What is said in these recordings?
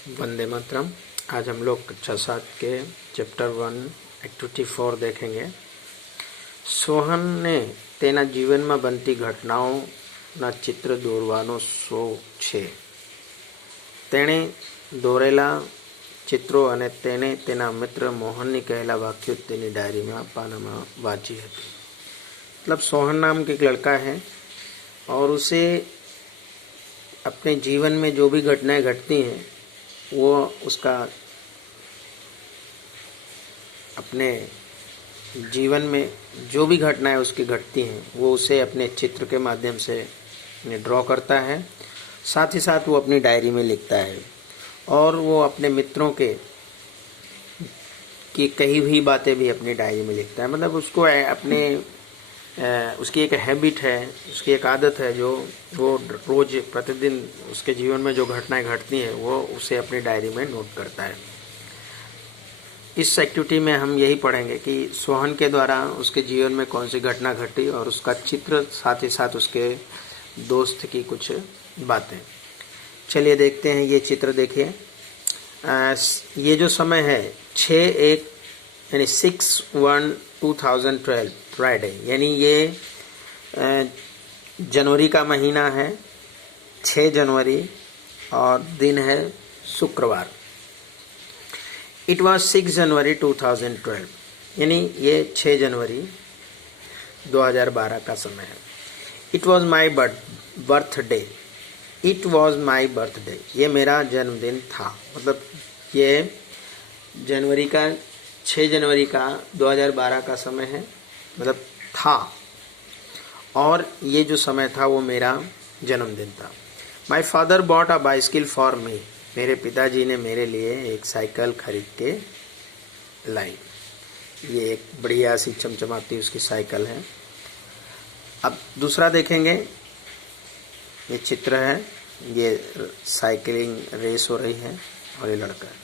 वंदे मातरम। आज हम लोग कक्षा 7 के चैप्टर 1 एक्टिविटी 4 देखेंगे। સોહનને તેના જીવનમાં બનતી ઘટનાઓના ચિત્ર દોરવાનો શોખ છે। તેણે દોરેલા ચિત્રો અને તેને તેના મિત્ર મોહનની કહેલા વાક્યો તેની डायरीમાં पानाમાં वांची હતી। मतलब सोहन नाम के एक लड़का है और उसे अपने जीवन में जो भी घटनाएं घटती हैं वो उसका अपने जीवन में जो भी घटनाएं उसकी घटती हैं वो उसे अपने चित्र के माध्यम से ड्रॉ करता है। साथ ही साथ वो अपनी डायरी में लिखता है और वो अपने मित्रों के की कही हुई बातें भी अपनी डायरी में लिखता है। मतलब उसको अपने उसकी एक हैबिट है, उसकी एक आदत है जो वो रोज प्रतिदिन उसके जीवन में जो घटनाएं घटती हैं वो उसे अपनी डायरी में नोट करता है। इस एक्टिविटी में हम यही पढ़ेंगे कि सोहन के द्वारा उसके जीवन में कौन सी घटना घटी और उसका चित्र, साथ ही साथ उसके दोस्त की कुछ बातें। चलिए देखते हैं। ये चित्र देखिए। ये जो समय है 6/1 यानी 6/1/2012 फ्राइडे, यानी ये जनवरी का महीना है, 6 जनवरी और दिन है शुक्रवार। इट वॉज 6 जनवरी 2012, यानी ये 6 जनवरी 2012 का समय है। It was my birthday. It was my birthday, ये मेरा जन्मदिन था। मतलब ये जनवरी का 6 जनवरी का 2012 का समय है, मतलब था, और ये जो समय था वो मेरा जन्मदिन था। My father bought a bicycle for me, मेरे पिताजी ने मेरे लिए एक साइकिल खरीद के लाई। ये एक बढ़िया सी चमचमाती उसकी साइकिल है। अब दूसरा देखेंगे। ये चित्र है, ये साइकिलिंग रेस हो रही है और ये लड़का है।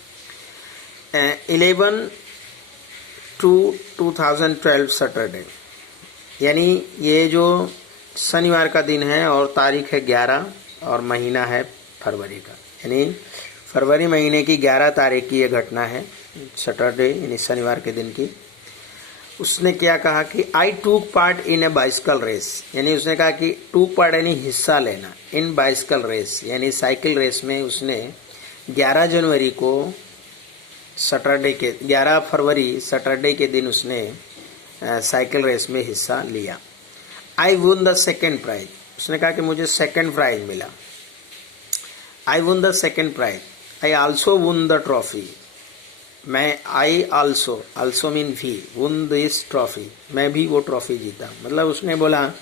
11/2/2012 सैटरडे, यानी ये जो शनिवार का दिन है और तारीख है 11 और महीना है फरवरी का, यानी फरवरी महीने की 11 तारीख की ये घटना है, सैटरडे यानी शनिवार के दिन की। उसने क्या कहा कि I took part in a bicycle race, यानी उसने कहा कि टूक पार्ट यानी हिस्सा लेना, इन बाइसिकल रेस यानी साइकिल रेस में उसने 11 जनवरी को सैटरडे के 11 फरवरी सैटरडे के दिन उसने साइकिल रेस में हिस्सा लिया। I won the second prize, उसने कहा कि मुझे सेकेंड प्राइज मिला। I won the second prize. I also won the trophy, मैं आई आल्सो मीन भी, वुन दिस ट्रॉफी, मैं भी वो ट्रॉफी जीता। मतलब उसने बोला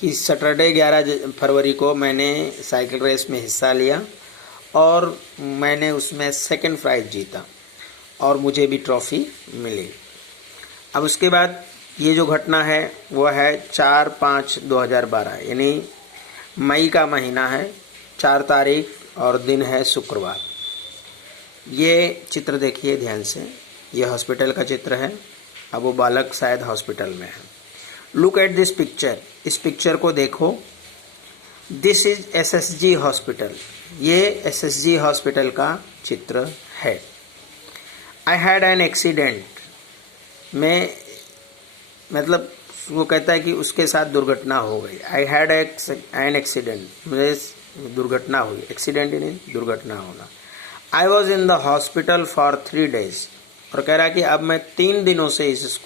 कि सैटरडे 11 फरवरी को मैंने साइकिल रेस में हिस्सा लिया और मैंने उसमें सेकंड प्राइज जीता और मुझे भी ट्रॉफी मिली। अब उसके बाद ये जो घटना है वो है 4/5/2012, यानी मई का महीना है, 4 तारीख और दिन है शुक्रवार। ये चित्र देखिए ध्यान से। ये हॉस्पिटल का चित्र है। अब वो बालक शायद हॉस्पिटल में है। लुक एट दिस पिक्चर, इस पिक्चर को देखो। दिस इज SSG हॉस्पिटल, ये SSG हॉस्पिटल का चित्र है। आई हैड एन एक्सीडेंट, मैं मतलब वो कहता है कि उसके साथ दुर्घटना हो गई। आई हैड एन एक्सीडेंट, मुझे दुर्घटना हुई। एक्सीडेंट यानी दुर्घटना होना। I was in the hospital for 3 days, और कह रहा कि अब मैं 3 दिनों से इस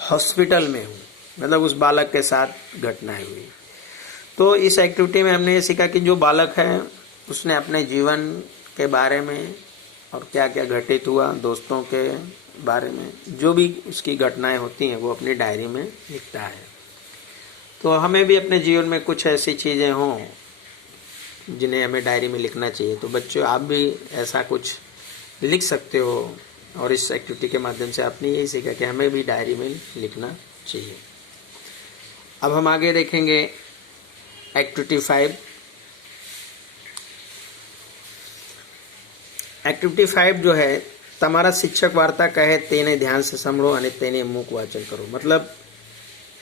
हॉस्पिटल में हूँ। मतलब उस बालक के साथ घटनाएं हुई। तो इस एक्टिविटी में हमने ये सीखा कि जो बालक है उसने अपने जीवन के बारे में और क्या क्या घटित हुआ, दोस्तों के बारे में जो भी उसकी घटनाएं होती हैं वो अपनी डायरी में लिखता है। तो हमें भी अपने जीवन में कुछ ऐसी चीज़ें हों जिन्हें हमें डायरी में लिखना चाहिए। तो बच्चों, आप भी ऐसा कुछ लिख सकते हो और इस एक्टिविटी के माध्यम से आपने यही सीखा कि हमें भी डायरी में लिखना चाहिए। अब हम आगे देखेंगे एक्टिविटी 5। एक्टिविटी 5 जो है, તમારા શિક્ષક વાર્તા કહે તેને ધ્યાન से સાંભળો અને તેને મૂક વાંચન કરો। मतलब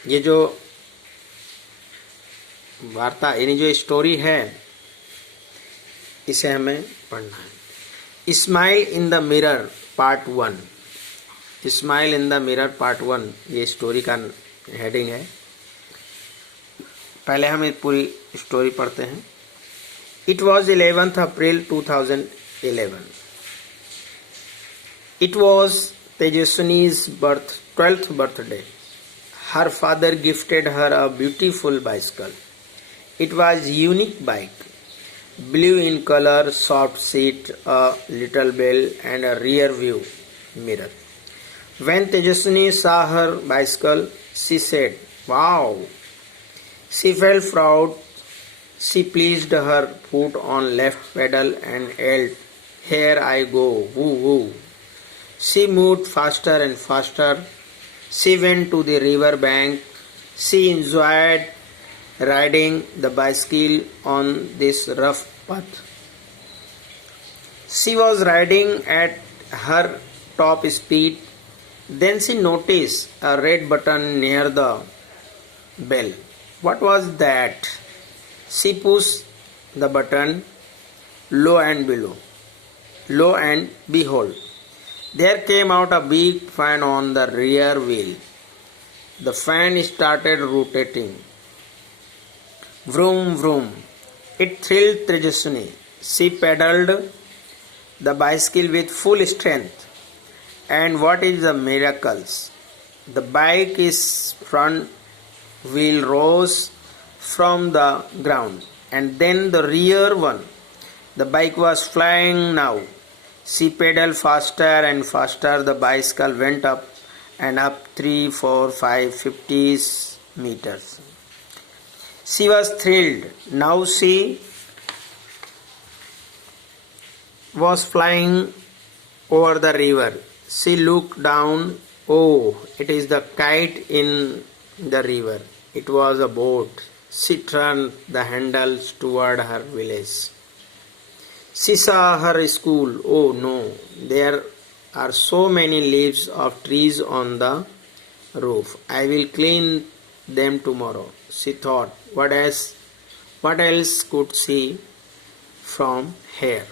ये जो वार्ता यानी जो स्टोरी है इसे हमें पढ़ना है। Smile in the mirror part 1। Smile in the mirror part 1 ये स्टोरी का हेडिंग है। पहले हम पूरी स्टोरी पढ़ते हैं। It was 11th April 2011। It was Tejaswini's 12th birthday. Her father gifted her a beautiful bicycle. It was unique bike, blue in color, soft seat, a little bell and a rear view mirror. When Tejaswini saw her bicycle, she said, "Wow!" She felt proud. She placed her foot on left pedal and yelled, "Here I go, woo woo." She moved faster and faster. She went to the river bank. She enjoyed riding the bicycle on this rough path. She was riding at her top speed. Then she noticed a red button near the bell. What was that? She pushed the button. Lo and behold, there came out a big fan on the rear wheel. The fan started rotating. Vroom, vroom. It thrilled Tejaswini. She pedaled the bicycle with full strength. And what is the miracles? The bike's front wheel rose from the ground, and then the rear one. The bike was flying now. She pedaled faster and faster. The bicycle went up and up 3, 4, 5, 50 meters. She was thrilled. Now she was flying over the river. She looked down. Oh, it is the kite in the river. It was a boat. She turned the handles toward her village. She saw her school. Oh no, there are so many leaves of trees on the roof. I will clean them tomorrow, she thought. What else could she from here?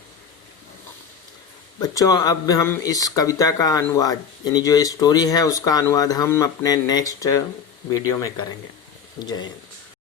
बच्चों, अब हम इस कविता का अनुवाद यानी जो story है उसका अनुवाद हम अपने नेक्स्ट वीडियो में करेंगे। जय हिंद।